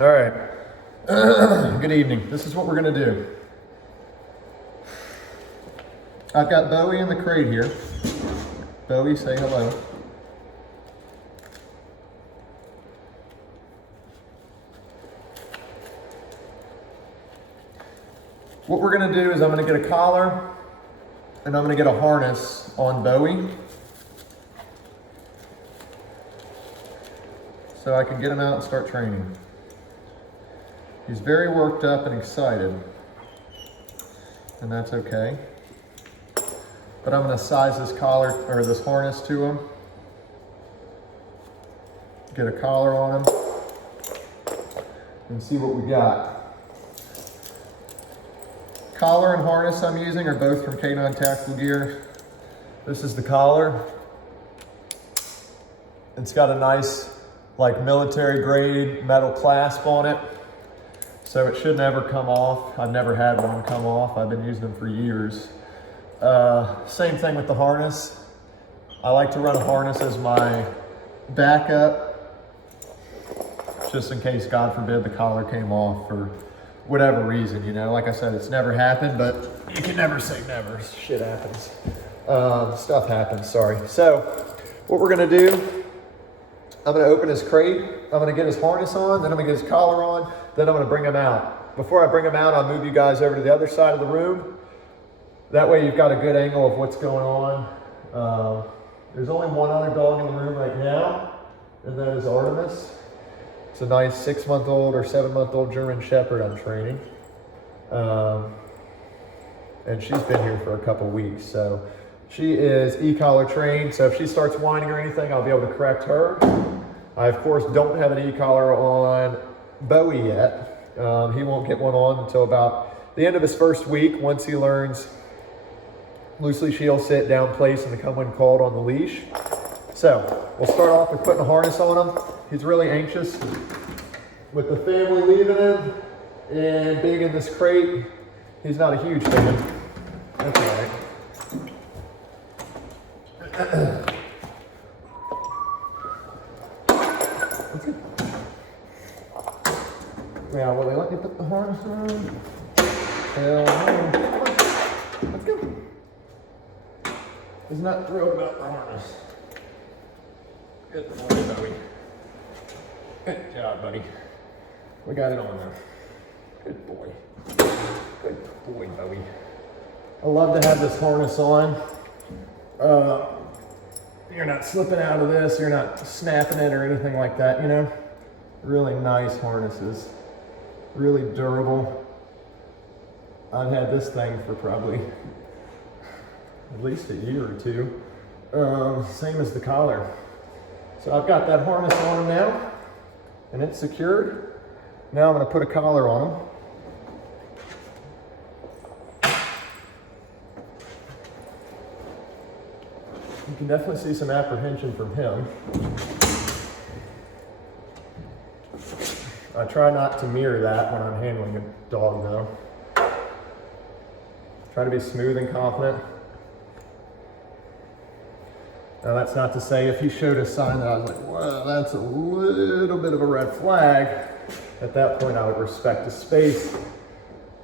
All right. Good evening. This is what we're gonna do. I've got Bowie in the crate here. Bowie, say hello. What we're gonna do is I'm gonna get a collar and I'm gonna get a harness on Bowie so I can get him out and start training. He's very worked up and excited, and that's okay. But I'm gonna size this collar, or this harness to him. Get a collar on him, and see what we got. Collar and harness I'm using are both from Untitled Gear. This is the collar. It's got a nice, like, military grade metal clasp on it. So it should never come off. I've never had one come off. I've been using them for years. Same thing with the harness. I like to run a harness as my backup, just in case, God forbid, the collar came off for whatever reason, you know. Like I said, it's never happened, but you can never say never. Shit happens. Stuff happens, sorry. So what we're gonna do, I'm gonna open his crate, I'm gonna get his harness on, then I'm gonna get his collar on, then I'm gonna bring him out. Before I bring him out, I'll move you guys over to the other side of the room. That way you've got a good angle of what's going on. There's only one other dog in the room right now, and that is Artemis. It's a nice 6-month-old or 7-month-old German Shepherd I'm training. And she's been here for a couple weeks, so she is e-collar trained, so if she starts whining or anything, I'll be able to correct her. I, of course, don't have an e-collar on Bowie yet. He won't get one on until about the end of his first week, once he learns loosely heel, sit, down, place, and to come when called on the leash. So we'll start off with putting a harness on him. He's really anxious with the family leaving him and being in this crate. He's not a huge fan. That's all right. That's good. Now, will they let me put the harness on? Hell no. Come on. Let's go. He's not thrilled about the harness. Good boy, Bowie. Good job, buddy. We got it on there. Good boy. Good boy, Bowie. I love to have this harness on. You're not slipping out of this, you're not snapping it or anything like that, you know? Really nice harnesses. Really durable. I've had this thing for probably at least a year or two. Same as the collar. So I've got that harness on him now, and it's secured. Now I'm going to put a collar on him. You can definitely see some apprehension from him. I try not to mirror that when I'm handling a dog, though. Try to be smooth and confident. Now that's not to say if he showed a sign that I was like, well, that's a little bit of a red flag. At that point I would respect his space.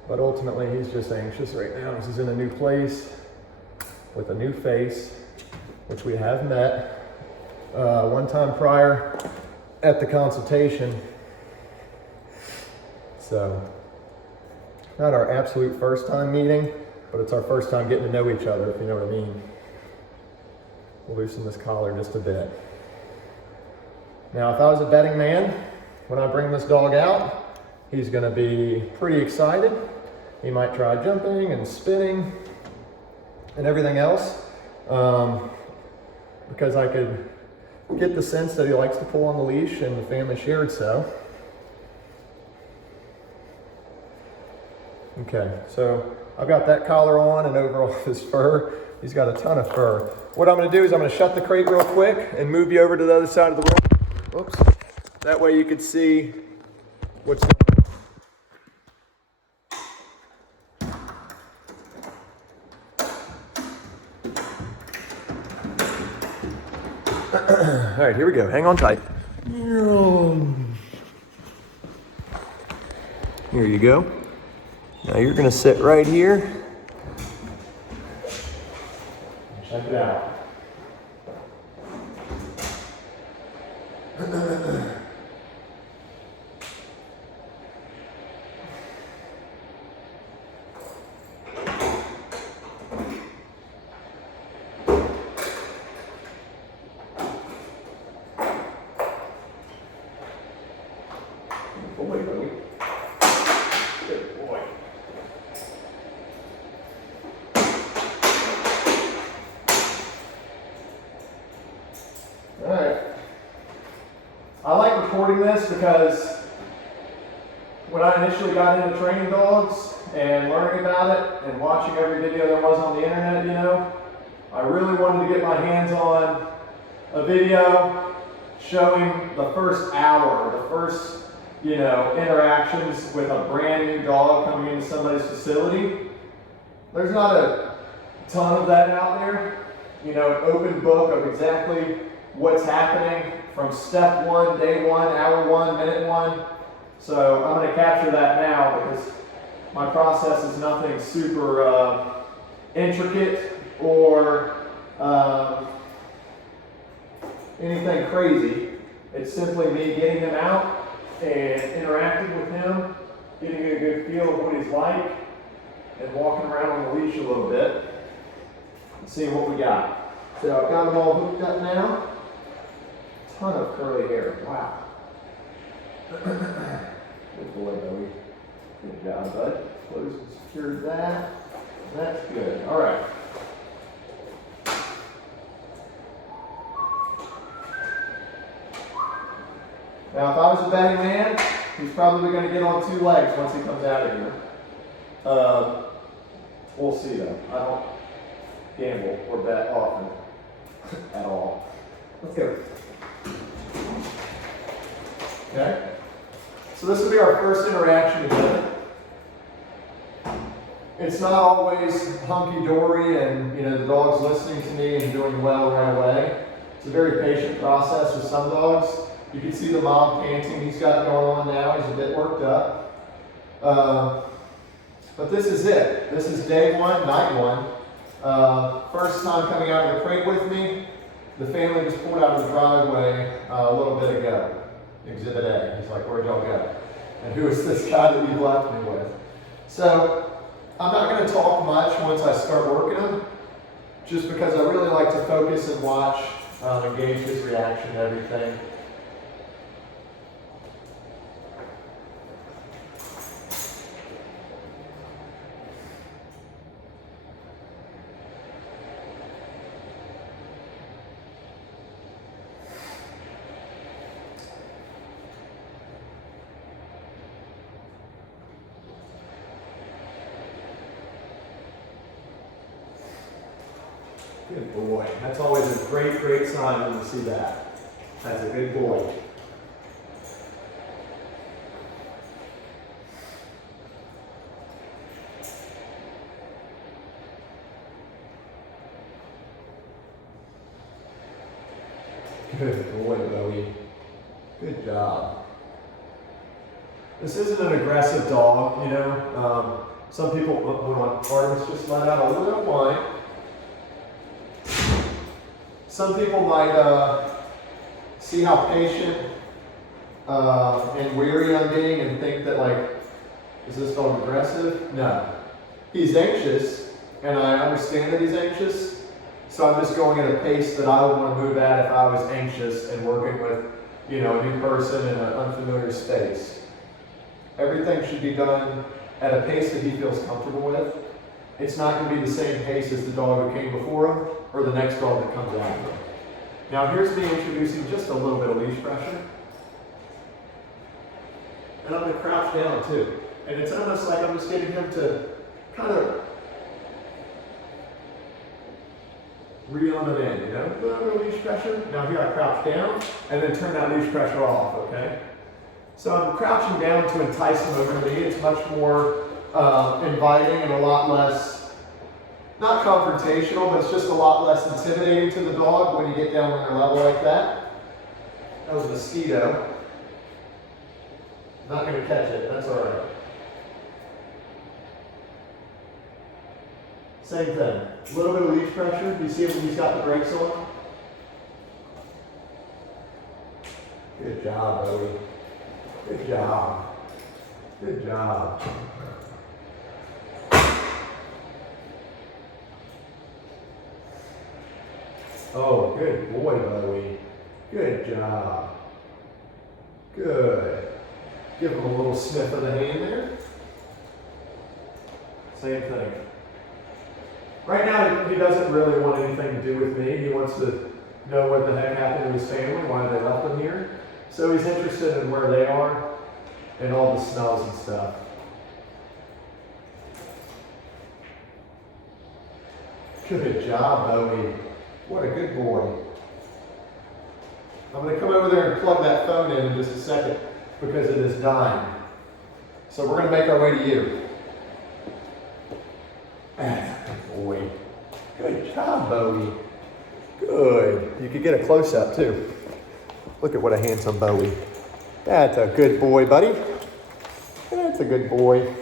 But ultimately he's just anxious right now. He's in a new place with a new face, which we have met one time prior at the consultation. So, not our absolute first time meeting, but it's our first time getting to know each other, if you know what I mean. We'll loosen this collar just a bit. Now, if I was a betting man, when I bring this dog out, he's gonna be pretty excited. He might try jumping and spinning and everything else, because I could get the sense that he likes to pull on the leash, and the family shared so. Okay, so I've got that collar on, and over all his fur, he's got a ton of fur. What I'm gonna do is I'm gonna shut the crate real quick and move you over to the other side of the room. Oops. That way you can see what's going on. All right, here we go. Hang on tight. Here you go. Now you're gonna sit right here. Check it out. Good boy. All right. I like recording this because when I initially got into training dogs and learning about it and watching every video there was on the internet, you know, I really wanted to get my hands on a video showing the first hour, the first, you know, interactions with a brand new dog coming into somebody's facility. There's not a ton of that out there. You know, an open book of exactly what's happening from step one, day one, hour one, minute one. So I'm going to capture that now because my process is nothing super intricate or anything crazy. It's simply me getting him out and interacting with him, getting a good feel of what he's like, and walking around on the leash a little bit and seeing what we got. So I've got him all hooked up now. Ton of curly hair. Wow. Good boy, Bowie. Good job, bud. Closed and secured that. That's good. All right. Now, if I was a betting man, he's probably going to get on 2 legs once he comes out of here. We'll see, though. I don't gamble or bet often at all. Let's go. Okay? So this will be our first interaction together. It's not always hunky-dory and, you know, the dog's listening to me and doing well right away. It's a very patient process with some dogs. You can see the mild panting he's got going on now. He's a bit worked up. But this is it. This is day one, night one. First time coming out of the crate with me. The family just pulled out of the driveway a little bit ago. Exhibit A. He's like, where'd y'all go? And who is this guy that you've left me with? So I'm not going to talk much once I start working him, just because I really like to focus and watch, engage his reaction to everything. Good boy. That's always a great, great sign when you see that. That's a good boy. Good boy, Bowie. Good job. This isn't an aggressive dog, you know. Some people, Artemis just let out a little whine. Some people might see how patient and weary I'm being and think that, like, is this dog aggressive? No. He's anxious, and I understand that he's anxious, so I'm just going at a pace that I would want to move at if I was anxious and working with, you know, a new person in an unfamiliar space. Everything should be done at a pace that he feels comfortable with. It's not going to be the same pace as the dog who came before him or the next dog that comes after him. Now here's me introducing just a little bit of leash pressure. And I'm going to crouch down too. And it's almost like I'm just getting him to kind of reel him in, you know? A little bit of leash pressure. Now here I crouch down and then turn that leash pressure off, okay? So I'm crouching down to entice him over to me. It's much more inviting and a lot less, not confrontational, but it's just a lot less intimidating to the dog when you get down on their level like that. That was a mosquito. Not going to catch it. That's all right. Same thing. A little bit of leash pressure. You see when he's got the brakes on? Good job, Bowie. Good job. Good job. Oh, good boy, Bowie. Good job. Good. Give him a little sniff of the hand there. Same thing. Right now, he doesn't really want anything to do with me. He wants to know what the heck happened to his family, why they left him here. So he's interested in where they are and all the smells and stuff. Good job, Bowie. What a good boy. I'm going to come over there and plug that phone in just a second because it is dying. So we're going to make our way to you. Good boy. Good job, Bowie. Good. You could get a close-up too. Look at what a handsome Bowie. That's a good boy, buddy. That's a good boy.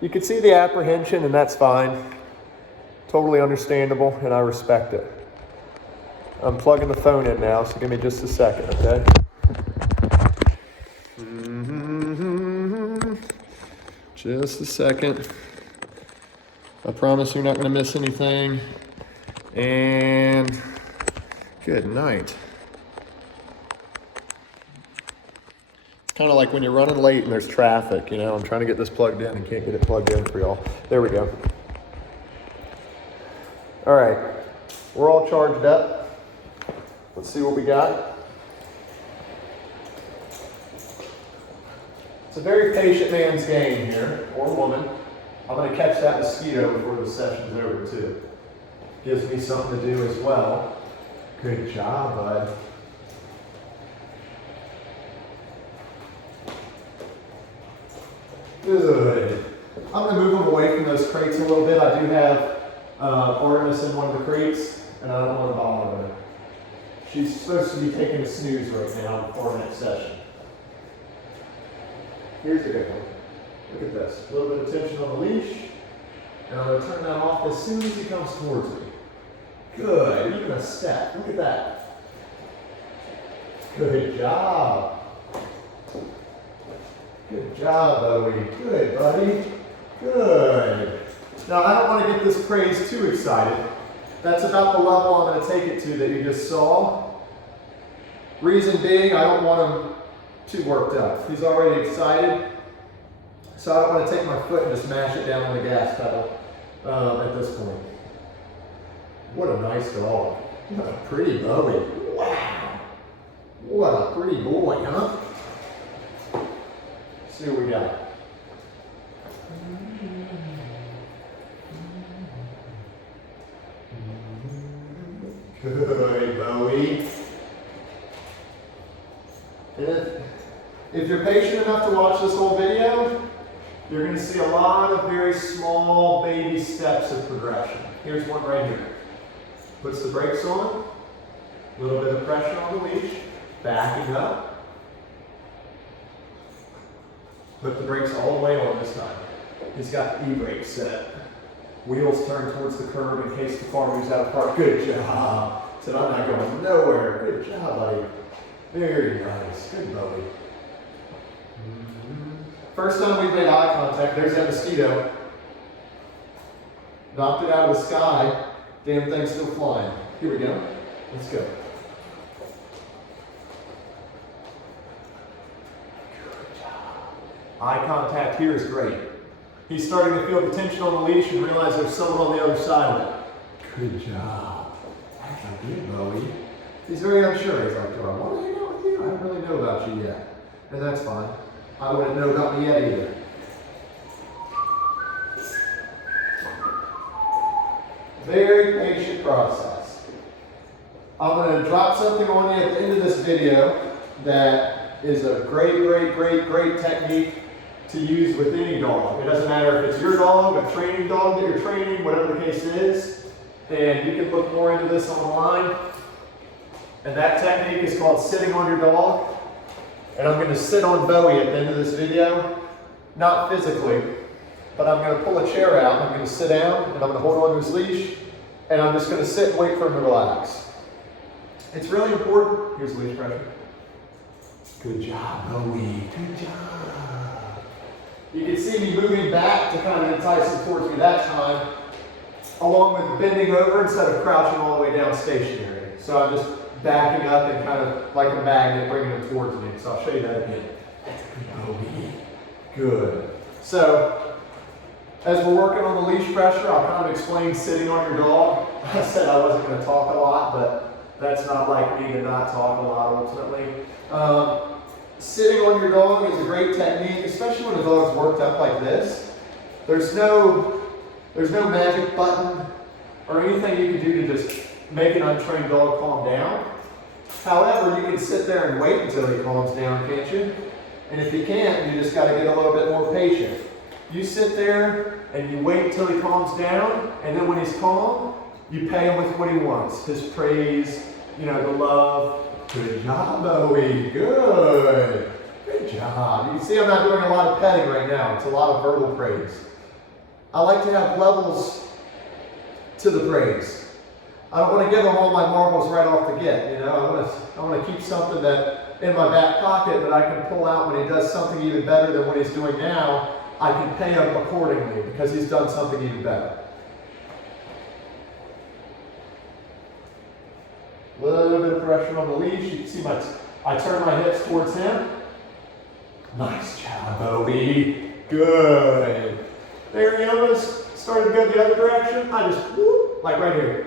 You can see the apprehension, and that's fine. Totally understandable, and I respect it. I'm plugging the phone in now, so give me just a second, okay? Just a second. I promise you're not going to miss anything. And good night. It's kind of like when you're running late and there's traffic, you know. I'm trying to get this plugged in and can't get it plugged in for y'all. There we go. All right, we're all charged up. Let's see what we got. It's a very patient man's game here, or woman. I'm going to catch that mosquito before the session's over too. Gives me something to do as well. Good job, bud. Good. I'm going to move them away from those crates a little bit. I do have Artemis in one of the crates, and I don't want to bother her. She's supposed to be taking a snooze right now before our next session. Here's the good one. Look at this. A little bit of tension on the leash, and I'm going to turn that off as soon as he comes towards me. Good. Even a step. Look at that. Good job. Good job, Bowie. Good, buddy. Good. Now, I don't want to get this praise too excited. That's about the level I'm going to take it to that you just saw. Reason being, I don't want him too worked up. He's already excited. So I don't want to take my foot and just mash it down on the gas pedal at this point. What a nice dog. What a pretty Bowie. Wow. What a pretty boy, huh? Let's see what we got. Good, Bowie. If you're patient enough to watch this whole video, you're going to see a lot of very small baby steps of progression. Here's one right here. Puts the brakes on, a little bit of pressure on the leash, backing up. Put the brakes all the way on this time. He's got e-brake set. Wheels turn towards the curb in case the car moves out of park. Good job. Said I'm not going nowhere. Good job, buddy. Very nice. Good, Bowie. First time we've made eye contact, there's that mosquito. Knocked it out of the sky. Damn thing's still flying. Here we go. Let's go. Good job. Eye contact here is great. He's starting to feel the tension on the leash and realize there's someone on the other side of it. Good job. That's a good Bowie. He's very unsure. He's like, do I want to hang out with you? I don't really know about you yet. And that's fine. I wouldn't know about me yet either. Very patient process. I'm going to drop something on you at the end of this video that is a great technique to use with any dog. It doesn't matter if it's your dog, a training dog that you're training, whatever the case is. And you can look more into this online. And that technique is called sitting on your dog. And I'm going to sit on Bowie at the end of this video. Not physically, but I'm going to pull a chair out, and I'm going to sit down, and I'm going to hold on to his leash, and I'm just going to sit and wait for him to relax. It's really important. Here's leash pressure. Good job, Bowie. Good job. You can see me moving back to kind of entice him towards me that time, along with bending over instead of crouching all the way down stationary. So I'm just backing up and kind of like a magnet bringing him towards me. So I'll show you that again. That's good, Bowie. Good. So, as we're working on the leash pressure, I'll kind of explain sitting on your dog. I said I wasn't going to talk a lot, but that's not like me to not talk a lot ultimately. Sitting on your dog is a great technique, especially when the dog's worked up like this. There's no magic button or anything you can do to just make an untrained dog calm down. However, you can sit there and wait until he calms down, can't you? And if you can't, you just got to get a little bit more patient. You sit there and you wait until he calms down, and then when he's calm, you pay him with what he wants. His praise, the love. Good job, Bowie. Good. Good job. You can see I'm not doing a lot of petting right now. It's a lot of verbal praise. I like to have levels to the praise. I don't want to give him all my marbles right off the get. I want to keep something that in my back pocket that I can pull out when he does something even better than what he's doing now. I can pay him accordingly because he's done something even better. A little bit of pressure on the leash. You can see I turn my hips towards him. Nice job, Bowie. Good. There he almost started to go the other direction. I just whoop, like right here.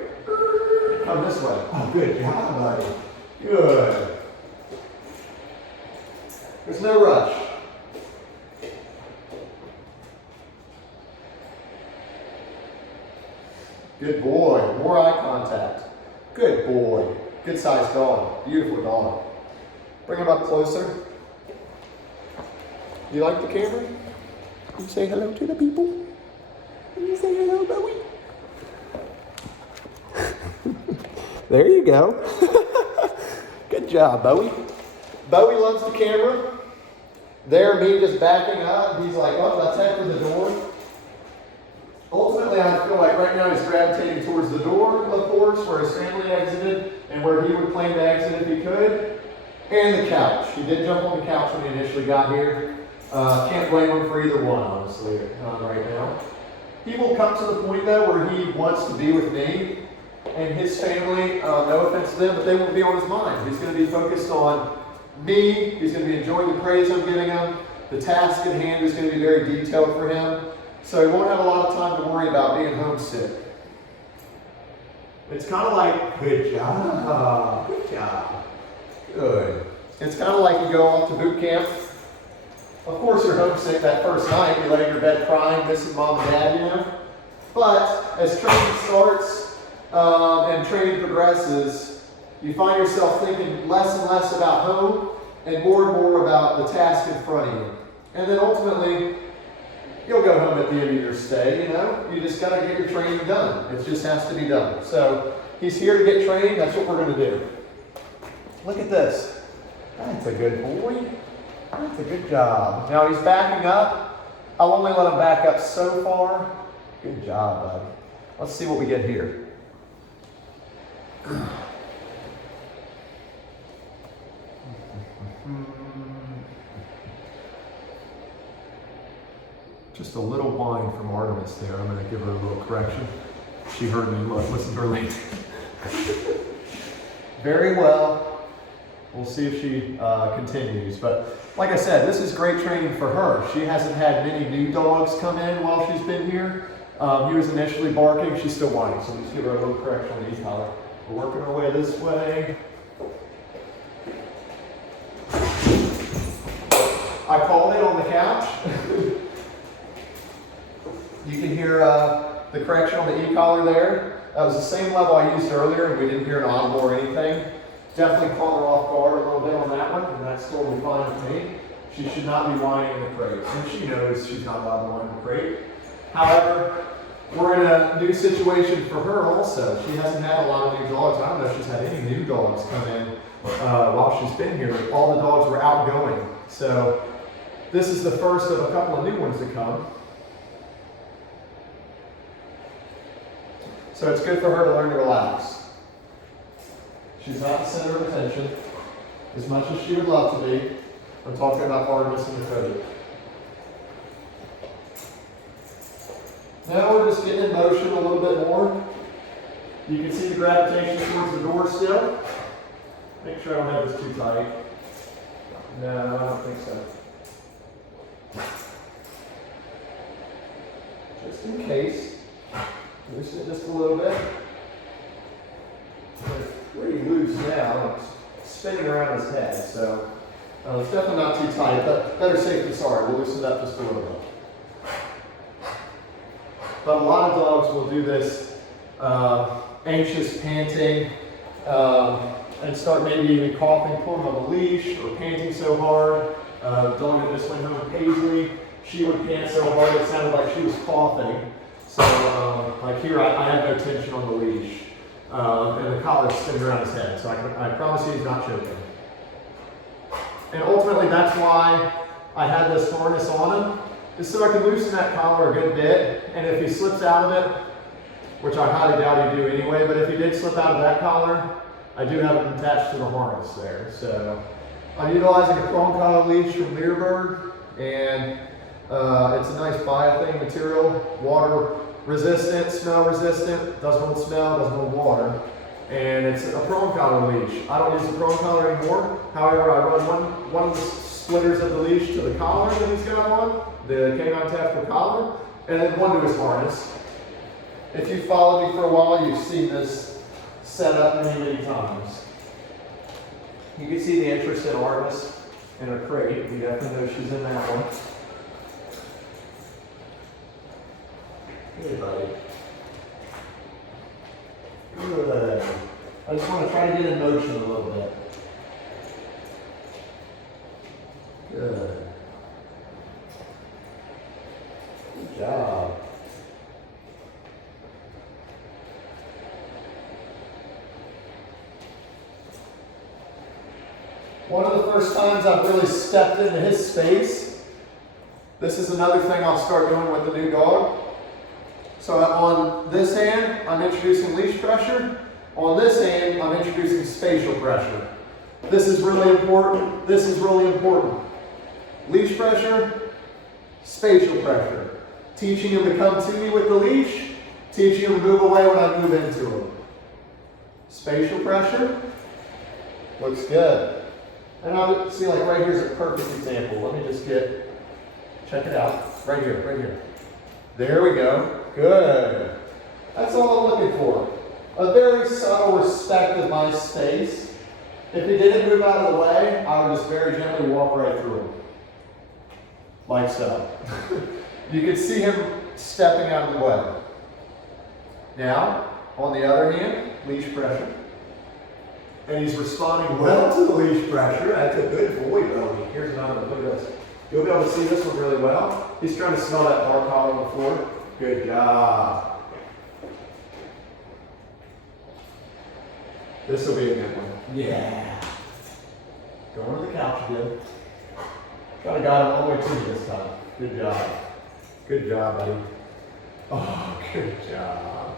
Come this way. Oh, good job, buddy. Good. There's no rush. Good boy. More eye contact. Good boy. Good sized dog. Beautiful dog. Bring him up closer. You like the camera? Can you say hello to the people? Can you say hello, Bowie? There you go. Good job, Bowie. Bowie loves the camera. There, me just backing up. He's like, oh, let's head for the door. Ultimately, I feel like right now he's gravitating towards the door, of course, where his family exited and where he would plan to exit if he could. And the couch. He did jump on the couch when he initially got here. Can't blame him for either one, honestly, right now. He will come to the point, though, where he wants to be with me and his family. No offense to them, but they won't be on his mind. He's going to be focused on me. He's going to be enjoying the praise I'm giving him. The task at hand is going to be very detailed for him. So he won't have a lot of time to worry about being homesick. It's kind of like, good job, good job, good. It's kind of like you go off to boot camp. Of course you're homesick that first night. You lay in your bed crying, missing mom and dad, But as training starts and training progresses, you find yourself thinking less and less about home and more about the task in front of you. And then ultimately, you'll go home at the end of your stay, You just got to get your training done. It just has to be done. So he's here to get trained. That's what we're going to do. Look at this. That's a good boy. That's a good job. Now he's backing up. I'll only let him back up so far. Good job, bud. Let's see what we get here. Just a little whine from Artemis there. I'm going to give her a little correction. She heard me. Look, listen to her later. Very well. We'll see if she continues. But like I said, this is great training for her. She hasn't had many new dogs come in while she's been here. He was initially barking. She's still whining. So just give her a little correction on the e-collar. We're working our way this way. I called it on the couch. You can hear the correction on the e-collar there. That was the same level I used earlier, and we didn't hear an audible or anything. Definitely caught her off guard a little bit on that one, and that's totally fine with me. She should not be whining in the crate, and she knows she's not allowed to whine in the crate. However, we're in a new situation for her also. She hasn't had a lot of new dogs. I don't know if she's had any new dogs come in while she's been here. All the dogs were outgoing. So this is the first of a couple of new ones to come. So it's good for her to learn to relax. She's not the center of attention as much as she would love to be. I'm talking about Artemis and Dakota. Now we're just getting in motion a little bit more. You can see the gravitation towards the door still. Make sure I don't have this too tight. No, I don't think so. Just in case. Loosen it just a little bit. It's pretty loose now. It's spinning around his head, so it's definitely not too tight, but better safe than sorry. We'll loosen it up just a little bit. But a lot of dogs will do this anxious panting and start maybe even coughing, pulling on the leash or panting so hard. Dog that just went home with Paisley, she would pant so hard it sounded like she was coughing. So like here I have no tension on the leash and the collar's spinning around his head, so I promise you he's not choking. And ultimately that's why I had this harness on him, is so I can loosen that collar a good bit, and if he slips out of it, which I highly doubt he'd do anyway, but if he did slip out of that collar, I do have it attached to the harness there. So I'm utilizing a prong collar leash from Learberg, and it's a nice biothane material, water resistant, smell resistant, doesn't hold smell, doesn't hold water, and it's a prong collar leash. I don't use the prong collar anymore. However, I run one of the splitters of the leash to the collar that he's got on, the canine tactical collar, and then one to his harness. If you followed me for a while, you've seen this set up many, many times. You can see the interest in Artemis in her crate. You definitely know she's in that one. Hey, buddy. Good. I just want to try to get in motion a little bit. Good. Good job. One of the first times I've really stepped into his space, this is another thing I'll start doing with the new dog. So on this hand, I'm introducing leash pressure. On this hand, I'm introducing spatial pressure. This is really important. This is really important. Leash pressure, spatial pressure. Teaching him to come to me with the leash, teaching him to move away when I move into him. Spatial pressure, looks good. And I'll see, like right here's a perfect example. Let me just check it out. Right here, right here. There we go. Good. That's all I'm looking for. A very subtle respect of my space. If he didn't move out of the way, I would just very gently walk right through him. Like so. You can see him stepping out of the way. Now, on the other hand, leash pressure. And he's responding well to the leash pressure. That's a good boy, though. Here's another one. Look at this. You'll be able to see this one really well. He's trying to smell that bar collar on the floor. Good job. This will be a good one. Yeah. Going to the couch again. Kind of got him all the way to you this time. Good job. Good job, buddy. Oh, good job.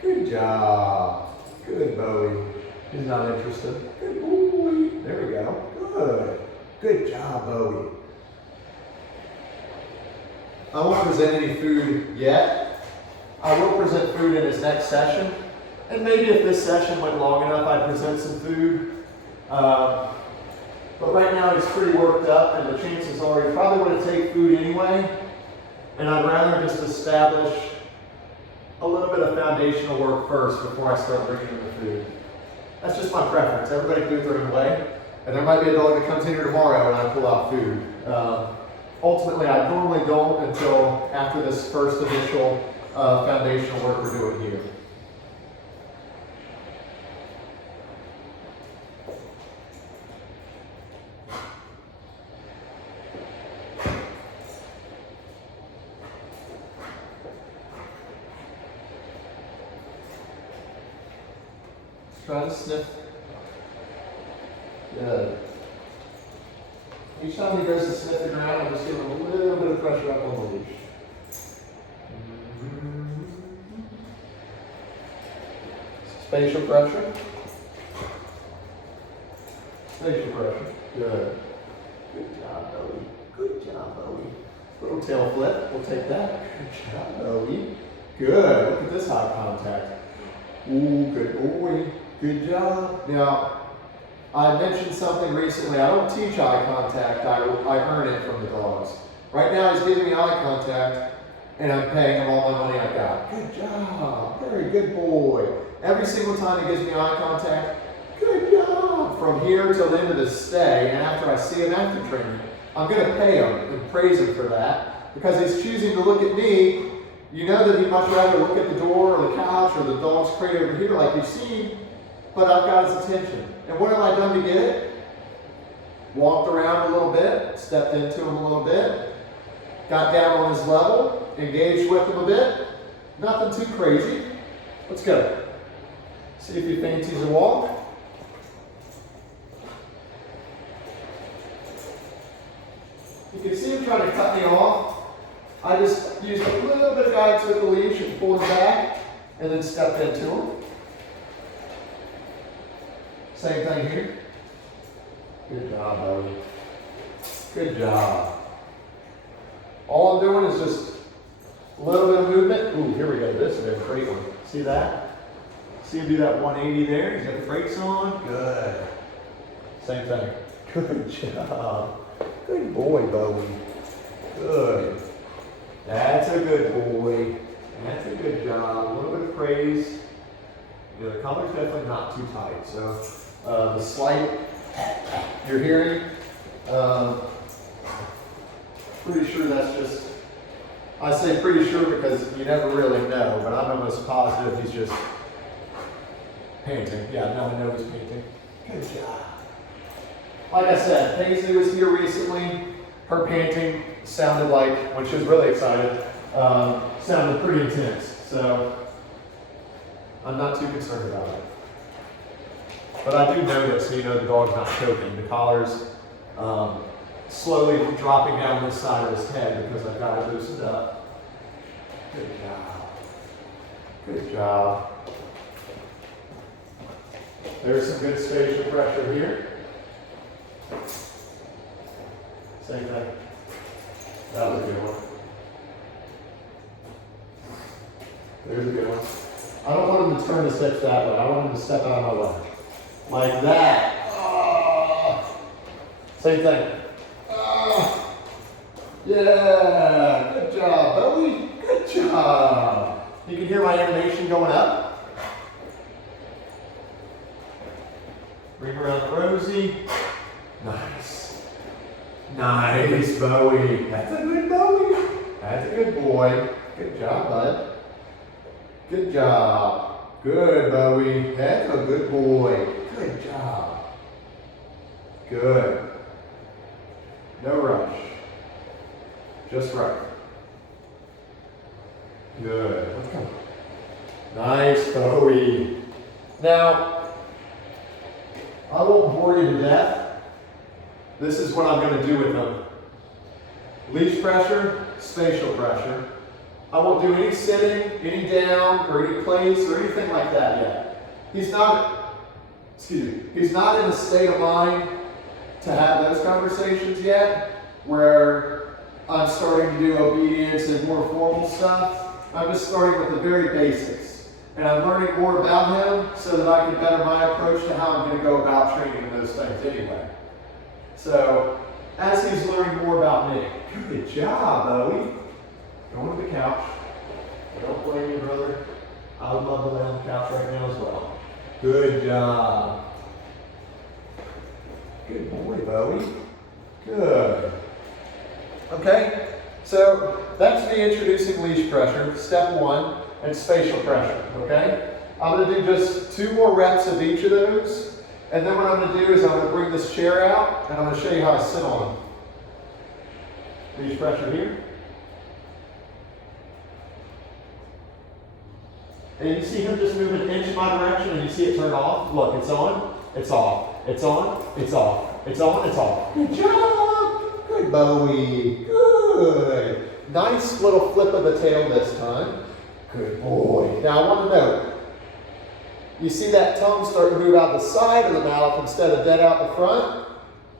Good job. Good, Bowie. He's not interested. Good boy. There we go. Good. Good job, Bowie. I won't present any food yet. I will present food in his next session. And maybe if this session went long enough, I'd present some food. But right now he's pretty worked up, and the chances are he probably would have taken food anyway. And I'd rather just establish a little bit of foundational work first before I start bringing him the food. That's just my preference. Everybody can do it their own way. And there might be a dog that comes in here tomorrow and I pull out food. Ultimately, I normally don't until after this first initial foundational work we're doing here. Try to sniff. Good. Each time he goes to sniff the ground, I'm just giving him a little bit of pressure up on the leash. Spatial pressure. Spatial pressure. Good. Good job, Bowie. Good job, Bowie. Little tail flip. We'll take that. Good job, Bowie. Good. Look at this eye contact. Ooh, good boy. Good job. Now, I mentioned something recently. I don't teach eye contact. I earn it from the dogs. Right now, he's giving me eye contact, and I'm paying him all my money I got. Good job. Very good boy. Every single time he gives me eye contact, good job. From here till the end of the stay, and after I see him after training, I'm going to pay him and praise him for that, because he's choosing to look at me. You know that he'd much rather look at the door or the couch or the dog's crate over here like you've seen, but I've got his attention. And what have I done to get it? Walked around a little bit, stepped into him a little bit, got down on his level, engaged with him a bit. Nothing too crazy. Let's go. See if he fancies a walk. You can see him trying to cut me off. I just used a little bit of guidance with the leash and pulled him back, and then stepped into him. Same thing here. Good job, Bowie. Good job. All I'm doing is just a little bit of movement. Ooh, here we go. This is a great one. See that? See him do that 180 there? He's got the brakes on. Good. Same thing. Good job. Good boy, Bowie. Good. That's a good boy. That's a good job. A little bit of praise. You know, the collar's definitely not too tight. So the slight you're hearing, pretty sure that's just, I say pretty sure because you never really know, but I'm almost positive he's just panting. Yeah, now I know he's panting. Good job. Like I said, Paisley was here recently. Her panting sounded like, when she was really excited, sounded pretty intense. So I'm not too concerned about it. But I do notice, so you know the dog's not choking. The collar's slowly dropping down this side of his head because I've got it loosened up. Good job. Good job. There's some good spatial pressure here. Same thing. That was a good one. There's a good one. I don't want him to turn his hips that way. I want him to step out of my way. Like that. Same thing. Yeah. Good job, Bowie. Good job. You can hear my animation going up. Bring around the Rosie. Nice. Nice, Bowie. That's a good Bowie. That's a good boy. Good job, bud. Good job. Good, Bowie. That's a good boy. Good job. Good. No rush. Just right. Good. Let's go. Nice, Bowie. Now, I won't bore you to death. This is what I'm going to do with him. Leash pressure, spatial pressure. I won't do any sitting, any down, or any place, or anything like that yet. He's not in a state of mind to have those conversations yet, where I'm starting to do obedience and more formal stuff. I'm just starting with the very basics. And I'm learning more about him so that I can better my approach to how I'm going to go about training those things anyway. So, as he's learning more about me, good job, Bowie. Going to the couch. Don't blame me, brother. I would love to lay on the couch right now as well. Good job. Good boy, Bowie. Good. Okay, so that's me introducing leash pressure, step one, and spatial pressure, okay? I'm going to do just 2 more reps of each of those, and then what I'm going to do is I'm going to bring this chair out, and I'm going to show you how I sit on them. Leash pressure here. And you see him just move an inch in my direction, and you see it turn off. Look, it's on, it's off, it's on, it's off, it's on, it's off. Good job! Good, Bowie. Good. Nice little flip of the tail this time. Good boy. Now I want to note, You see that tongue start to move out the side of the mouth instead of dead out the front?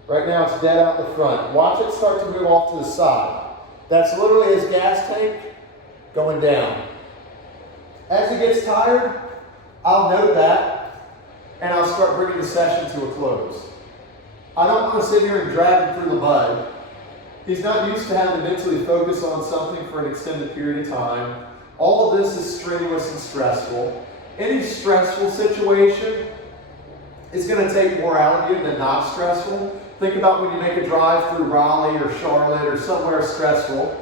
Right now it's dead out the front. Watch it start to move off to the side. That's literally his gas tank going down. As he gets tired, I'll note that, and I'll start bringing the session to a close. I don't want to sit here and drag him through the mud. He's not used to having to mentally focus on something for an extended period of time. All of this is strenuous and stressful. Any stressful situation is going to take more out of you than not stressful. Think about when you make a drive through Raleigh or Charlotte or somewhere stressful.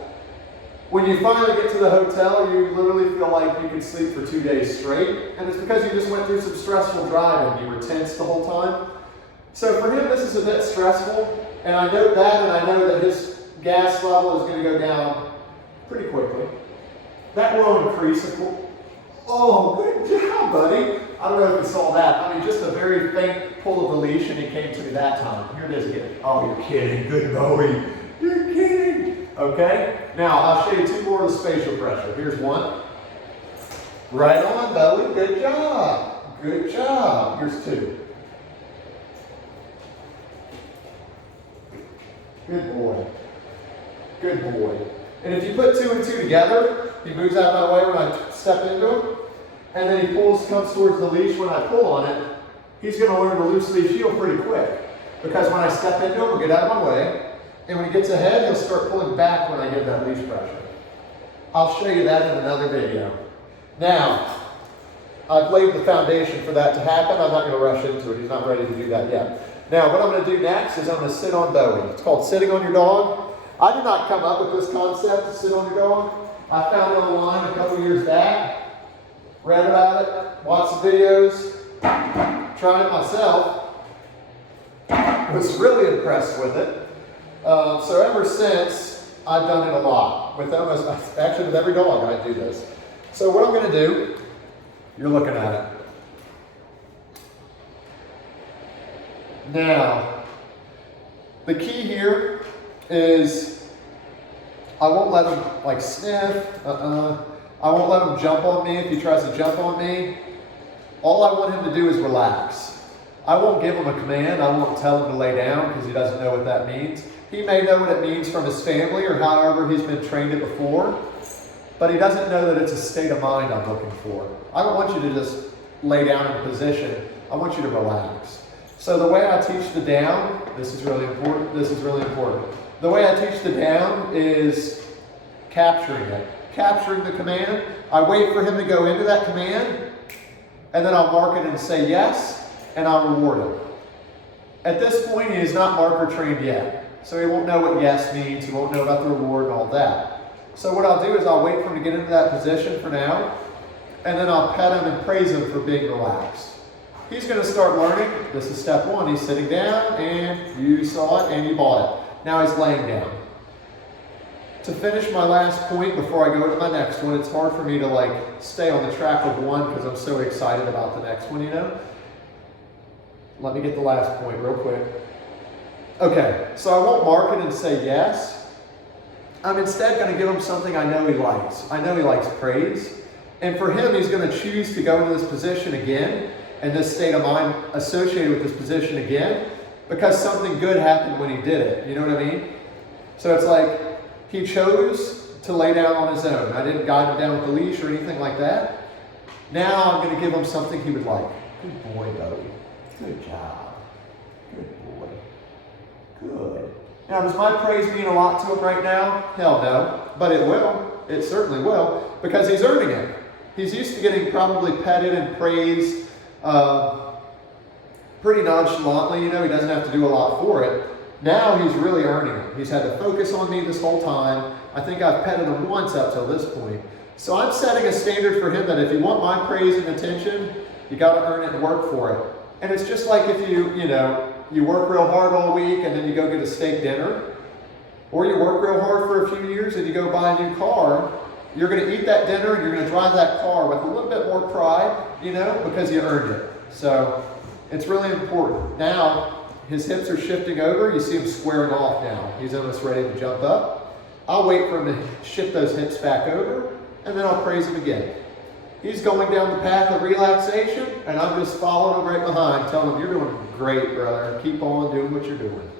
When you finally get to the hotel, you literally feel like you could sleep for 2 days straight. And it's because you just went through some stressful driving. You were tense the whole time. So for him, this is a bit stressful. And I know that, and I know that his gas level is going to go down pretty quickly. That will increase. Oh, good job, buddy. I don't know if you saw that. I mean, just a very faint pull of the leash, and he came to me that time. Here it is again. Oh, you're kidding. Good Bowie. You're kidding. Okay? Now, I'll show you two more of the spatial pressure. Here's one. Right on, Bowie. Good job. Good job. Here's two. Good boy. Good boy. And if you put 2 and 2 together, he moves out of my way when I step into him, and then he comes towards the leash when I pull on it. He's going to learn to loosely heel pretty quick, because when I step into him, he'll get out of my way, and when he gets ahead, he'll start pulling back when I give that leash pressure. I'll show you that in another video. Now, I've laid the foundation for that to happen. I'm not going to rush into it. He's not ready to do that yet. Now, what I'm going to do next is I'm going to sit on Bowie. It's called sitting on your dog. I did not come up with this concept to sit on your dog. I found it online a couple years back, read about it, watched the videos, tried it myself, was really impressed with it. So ever since, I've done it a lot. With every dog I do this. So what I'm going to do, you're looking at it. Now, the key here is I won't let him like sniff. I won't let him jump on me if he tries to jump on me. All I want him to do is relax. I won't give him a command. I won't tell him to lay down because he doesn't know what that means. He may know what it means from his family or however he's been trained it before, but he doesn't know that it's a state of mind I'm looking for. I don't want you to just lay down in a position. I want you to relax. So the way I teach the down, this is really important. The way I teach the down is capturing it. Capturing the command. I wait for him to go into that command, and then I'll mark it and say yes, and I'll reward him. At this point, he is not marker trained yet. So he won't know what yes means, he won't know about the reward and all that. So what I'll do is I'll wait for him to get into that position for now, and then I'll pet him and praise him for being relaxed. He's going to start learning. This is step one. He's sitting down, and you saw it, and you bought it. Now he's laying down. To finish my last point before I go to my next one, it's hard for me to stay on the track of one because I'm so excited about the next one, you know? Let me get the last point real quick. Okay, so I won't mark it and say yes. I'm instead going to give him something I know he likes. I know he likes praise. And for him, he's going to choose to go into this position again, and this state of mind associated with this position again, because something good happened when he did it. You know what I mean? So it's like he chose to lay down on his own. I didn't guide him down with the leash or anything like that. Now I'm going to give him something he would like. Good boy, Bowie. Good job. Good boy. Good. Now, does my praise mean a lot to him right now? Hell no. But it will. It certainly will. Because he's earning it. He's used to getting probably petted and praised pretty nonchalantly. You know, he doesn't have to do a lot for it. Now he's really earning it. He's had to focus on me this whole time. I think I've petted him once up till this point. So I'm setting a standard for him that if you want my praise and attention, you got to earn it and work for it. And it's just like if you work real hard all week and then you go get a steak dinner, or you work real hard for a few years and you go buy a new car, you're going to eat that dinner and you're going to drive that car with a little bit more pride, because you earned it. So it's really important. Now, his hips are shifting over. You see him squaring off now. He's almost ready to jump up. I'll wait for him to shift those hips back over, and then I'll praise him again. He's going down the path of relaxation, and I'm just following him right behind, telling him, you're doing great, brother. Keep on doing what you're doing.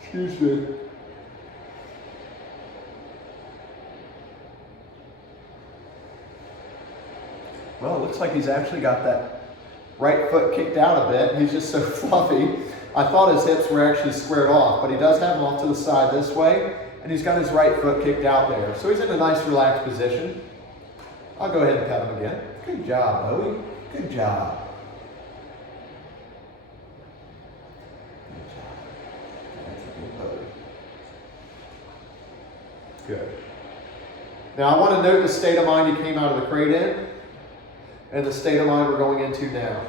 Excuse me. Well, it looks like he's actually got that right foot kicked out a bit. He's just so fluffy. I thought his hips were actually squared off, but he does have them off to the side this way, and he's got his right foot kicked out there. So he's in a nice relaxed position. I'll go ahead and pet him again. Good job, Bowie. Good job. Good. Now I want to note the state of mind he came out of the crate in and the state of mind we're going into now.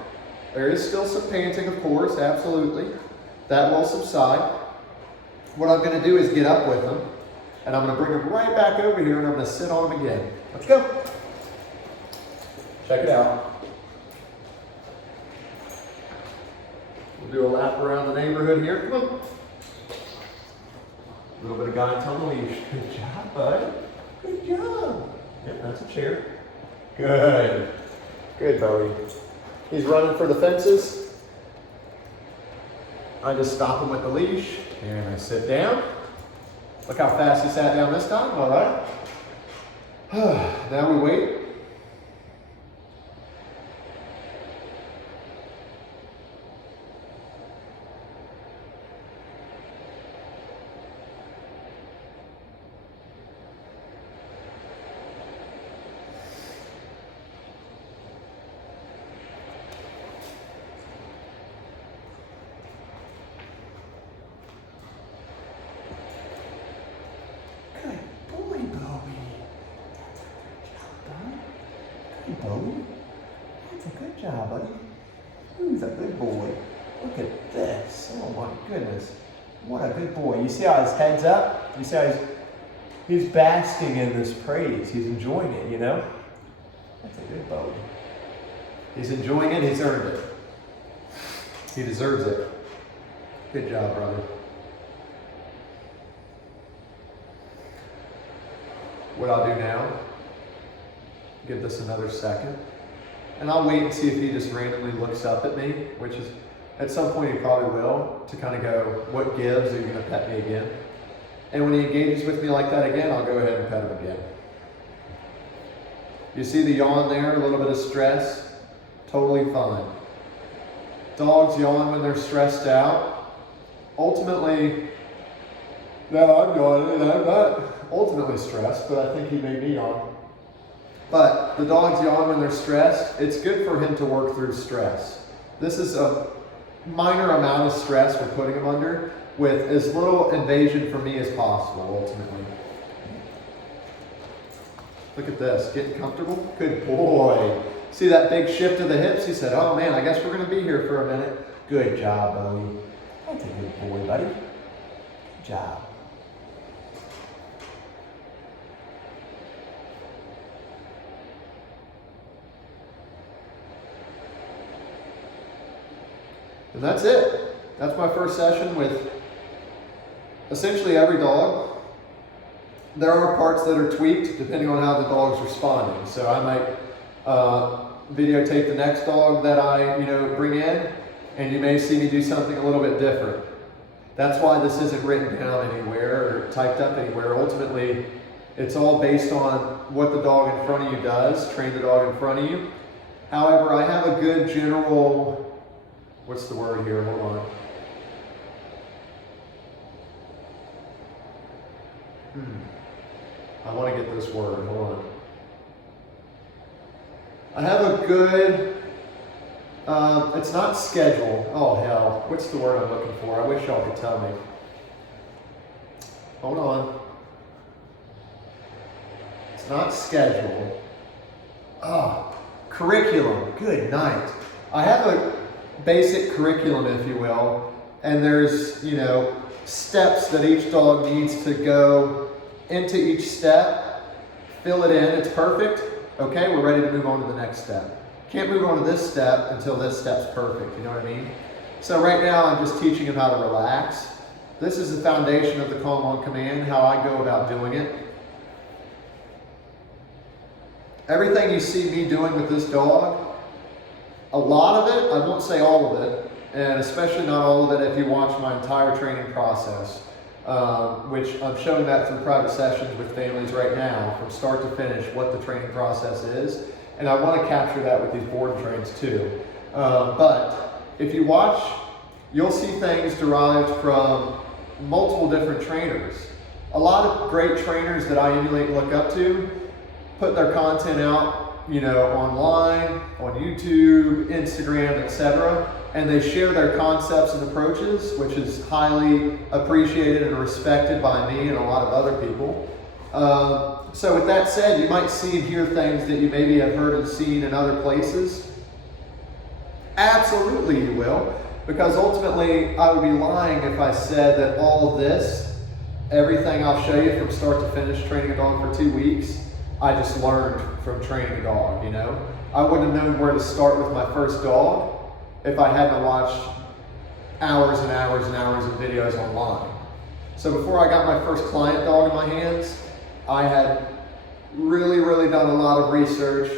There is still some panting, of course, absolutely. That will subside. What I'm going to do is get up with him, and I'm going to bring him right back over here, and I'm going to sit on him again. Let's go. Check it out. We'll do a lap around the neighborhood here. Come on. A little bit of guy and tunnel leash. Good job, bud. Good job. Yep, that's a chair. Good. Good, Bowie. He's running for the fences. I just stop him with the leash, and I sit down. Look how fast he sat down this time. All right. Now we wait. Bowie. That's a good job, buddy. He's a good boy. Look at this. Oh my goodness. What a good boy. You see how his head's up? You see how he's basking in this praise. He's enjoying it, you know? That's a good Bowie. He's enjoying it. He's earned it. He deserves it. Good job, brother. What I'll do now, give this another second, and I'll wait and see if he just randomly looks up at me, which is, at some point he probably will, to kind of go, what gives? Are you going to pet me again? And when he engages with me like that again, I'll go ahead and pet him again. You see the yawn there, a little bit of stress? Totally fine. Dogs yawn when they're stressed out. Ultimately, now I'm yawning, and I'm not ultimately stressed, but I think he made me yawn. But the dogs yawn when they're stressed. It's good for him to work through stress. This is a minor amount of stress we're putting him under with as little invasion for me as possible, ultimately. Look at this, getting comfortable? Good boy. See that big shift of the hips? He said, oh man, I guess we're gonna be here for a minute. Good job, Bowie. That's a good boy, buddy. Good job. And that's it. That's my first session with essentially every dog. There are parts that are tweaked depending on how the dog's responding. So I might videotape the next dog that I bring in, and you may see me do something a little bit different. That's why this isn't written down anywhere or typed up anywhere. Ultimately, it's all based on what the dog in front of you does, train the dog in front of you. However, I have a good general, what's the word here? Hold on. I want to get this word. Hold on. I have a good, it's not schedule. Oh, hell. What's the word I'm looking for? I wish y'all could tell me. Hold on. It's not schedule. Curriculum. Good night. I have a basic curriculum, if you will, and there's, steps that each dog needs to go into each step, fill it in, it's perfect. Okay, we're ready to move on to the next step. Can't move on to this step until this step's perfect, you know what I mean? So right now I'm just teaching him how to relax. This is the foundation of the calm on command, how I go about doing it. Everything you see me doing with this dog, a lot of it, I won't say all of it, and especially not all of it if you watch my entire training process, which I'm showing that through private sessions with families right now, from start to finish, what the training process is. And I want to capture that with these board and trains too. But if you watch, you'll see things derived from multiple different trainers. A lot of great trainers that I emulate and look up to put their content out, you know, online, on YouTube, Instagram, etc. And they share their concepts and approaches, which is highly appreciated and respected by me and a lot of other people. So with that said, you might see and hear things that you maybe have heard and seen in other places. Absolutely you will, because ultimately I would be lying if I said that all of this, everything I'll show you from start to finish training a dog for 2 weeks, I just learned from training a dog, you know? I wouldn't have known where to start with my first dog if I hadn't watched hours and hours and hours of videos online. So before I got my first client dog in my hands, I had really done a lot of research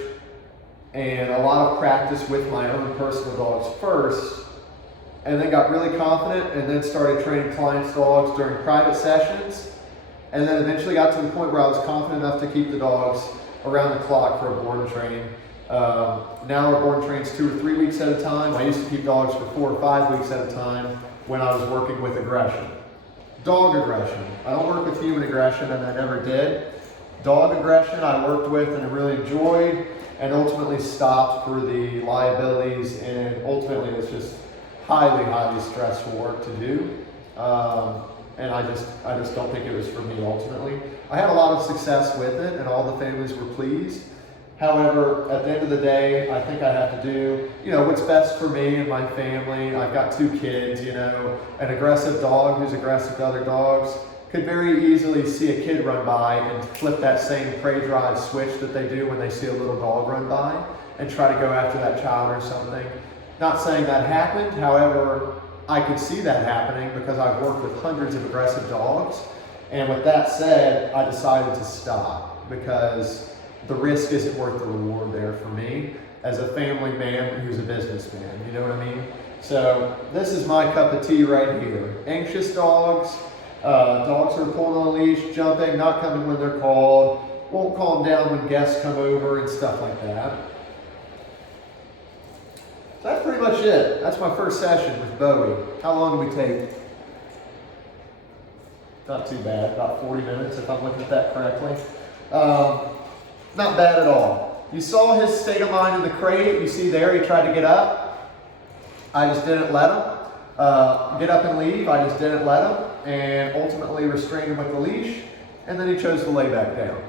and a lot of practice with my own personal dogs first, and then got really confident and then started training clients' dogs during private sessions, and then eventually got to the point where I was confident enough to keep the dogs around the clock for a board and train. Now our board and trains 2 or 3 weeks at a time. I used to keep dogs for 4 or 5 weeks at a time when I was working with aggression. Dog aggression. I don't work with human aggression, and I never did. Dog aggression I worked with and I really enjoyed, and ultimately stopped for the liabilities, and ultimately it's just highly stressful work to do. And I just don't think it was for me ultimately. I had a lot of success with it and all the families were pleased. However, at the end of the day, I think I have to do, you know, what's best for me and my family. I've got 2 kids, you know. An aggressive dog who's aggressive to other dogs could very easily see a kid run by and flip that same prey drive switch that they do when they see a little dog run by and try to go after that child or something. Not saying that happened, however, I could see that happening because I've worked with hundreds of aggressive dogs. And with that said, I decided to stop because the risk isn't worth the reward there for me as a family man who's a businessman, you know what I mean? So this is my cup of tea right here. Anxious dogs, dogs who are pulling on a leash, jumping, not coming when they're called, won't calm down when guests come over and stuff like that. So that's pretty much it. That's my first session with Bowie. How long do we take? Not too bad, about 40 minutes if I'm looking at that correctly. Not bad at all. You saw his state of mind in the crate. You see there, he tried to get up. I just didn't let him get up and leave. I just didn't let him, and ultimately restrained him with the leash, and then he chose to lay back down.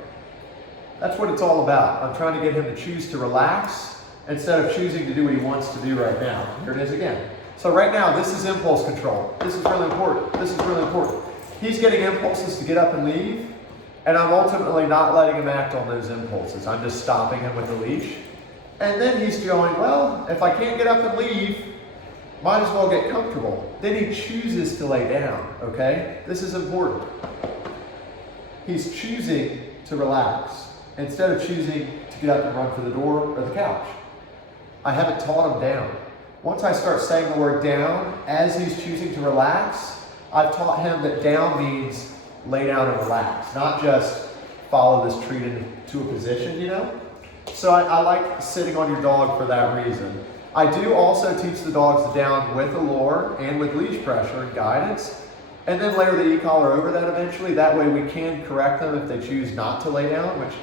That's what it's all about. I'm trying to get him to choose to relax instead of choosing to do what he wants to do right now. Here it is again. So right now, this is impulse control. This is really important. This is really important. He's getting impulses to get up and leave, and I'm ultimately not letting him act on those impulses. I'm just stopping him with the leash. And then he's going, well, if I can't get up and leave, might as well get comfortable. Then he chooses to lay down, okay? This is important. He's choosing to relax instead of choosing to get up and run for the door or the couch. I haven't taught him down. Once I start saying the word down, as he's choosing to relax, I've taught him that down means lay down and relax, not just follow this treat into a position, you know? So I like sitting on your dog for that reason. I do also teach the dogs to down with a lure and with leash pressure and guidance, and then layer the e-collar over that eventually. That way we can correct them if they choose not to lay down, which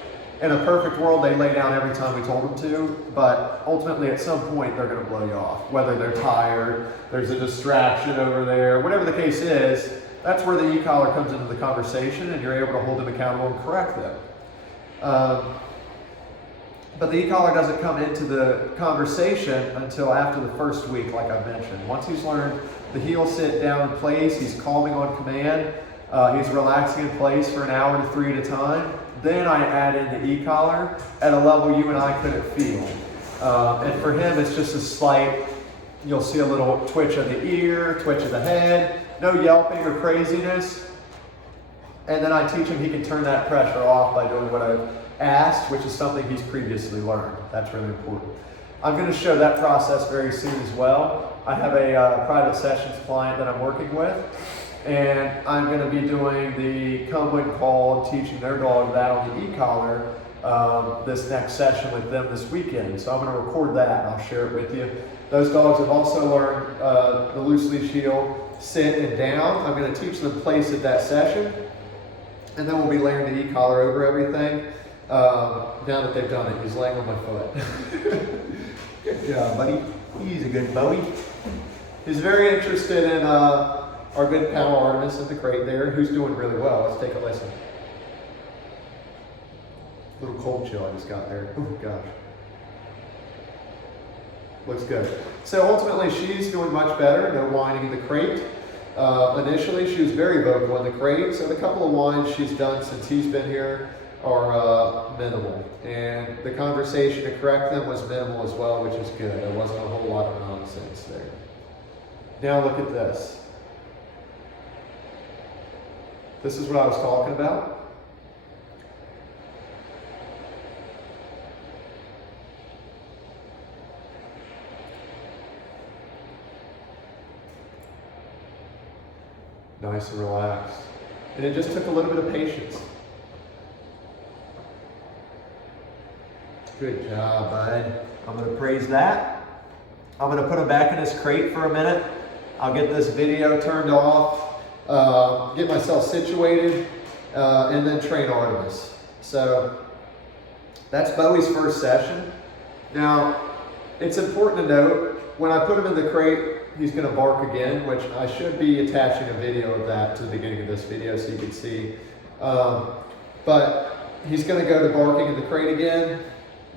in a perfect world, they lay down every time we told them to, but ultimately at some point they're going to blow you off. Whether they're tired, there's a distraction over there, whatever the case is, that's where the e-collar comes into the conversation and you're able to hold them accountable and correct them. But the e-collar doesn't come into the conversation until after the first week, like I mentioned. Once he's learned the heel sit down in place, he's calming on command, he's relaxing in place for an hour to 3 at a time, then I add in the e-collar at a level you and I couldn't feel. And for him, it's just a slight, you'll see a little twitch of the ear, twitch of the head, no yelping or craziness. And then I teach him he can turn that pressure off by doing what I've asked, which is something he's previously learned. That's really important. I'm going to show that process very soon as well. I have a private sessions client that I'm working with, and I'm going to be doing the come when called, teaching their dog that on the e-collar this next session with them this weekend. So I'm going to record that and I'll share it with you. Those dogs have also learned the loose leash heel, sit and down. I'm going to teach them place at that session, and then we'll be laying the e-collar over everything. Now that they've done it, he's laying on my foot. Good job, buddy. He's a good boy. He's very interested in our good pal Artemis in the crate there, who's doing really well. Let's take a listen. A little cold chill I just got there. Oh gosh. Looks good. So ultimately she's doing much better. No whining in the crate. Initially she was very vocal in the crate, so the couple of whines she's done since he's been here are minimal. And the conversation to correct them was minimal as well, which is good. There wasn't a whole lot of nonsense there. Now look at this. This is what I was talking about. Nice and relaxed. And it just took a little bit of patience. Good job, bud. I'm going to praise that. I'm going to put him back in his crate for a minute. I'll get this video turned off, get myself situated, and then train Artemis. So that's Bowie's first session. Now, it's important to note, when I put him in the crate, he's going to bark again, which I should be attaching a video of that to the beginning of this video so you can see. But he's going to go to barking in the crate again.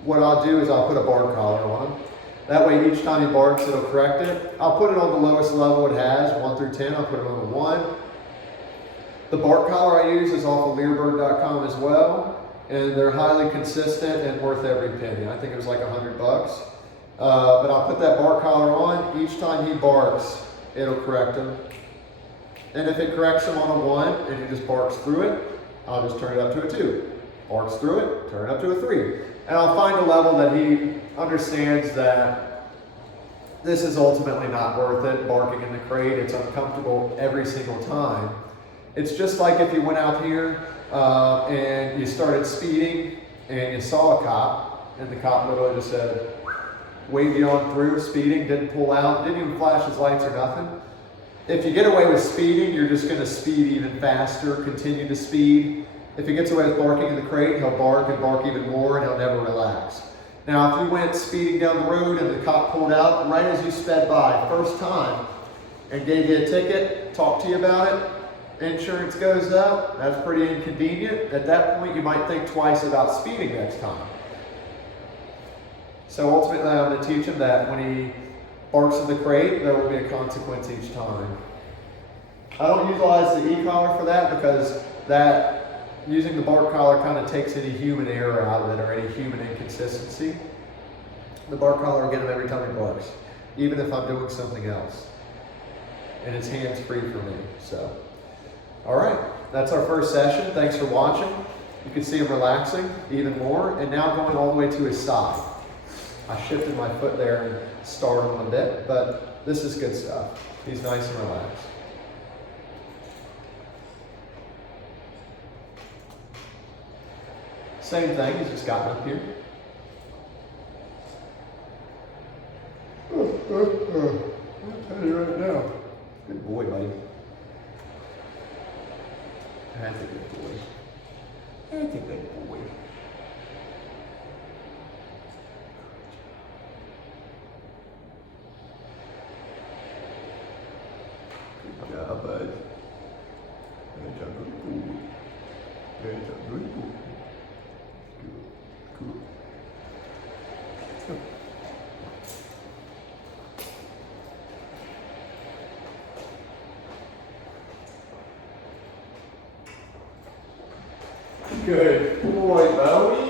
What I'll do is I'll put a bark collar on him. That way each time he barks, it'll correct it. I'll put it on the lowest level it has, 1 through 10. I'll put it on the 1. The bark collar I use is off of learbird.com as well. And they're highly consistent and worth every penny. I think it was like $100. But I'll put that bark collar on. Each time he barks, it'll correct him. And if it corrects him on a 1 and he just barks through it, I'll just turn it up to a 2. Barks through it, turn it up to a 3. And I'll find a level that he understands that this is ultimately not worth it, barking in the crate. It's uncomfortable every single time. It's just like if you went out here and you started speeding and you saw a cop, and the cop literally just said, waved you on through, speeding, didn't pull out, didn't even flash his lights or nothing. If you get away with speeding, you're just going to speed even faster, continue to speed. If he gets away with barking in the crate, he'll bark and bark even more, and he'll never relax. Now, if you went speeding down the road and the cop pulled out right as you sped by, first time, and gave you a ticket, talked to you about it, insurance goes up, that's pretty inconvenient. At that point, you might think twice about speeding next time. So ultimately, I'm going to teach him that when he barks in the crate, there will be a consequence each time. I don't utilize the e-collar for that because using the bark collar kind of takes any human error out of it or any human inconsistency. The bark collar will get him every time he barks, even if I'm doing something else. And it's hands-free for me. So, all right, that's our first session. Thanks for watching. You can see him relaxing even more, and now going all the way to his side. I shifted my foot there and startled him a bit, but this is good stuff. He's nice and relaxed. Same thing, he's just gotten up here. I'll tell you right now. Good boy, buddy. That's a good boy. That's a good boy. Good job, bud. Good job, good boy. Good job, good boy. Good boy, Bowie.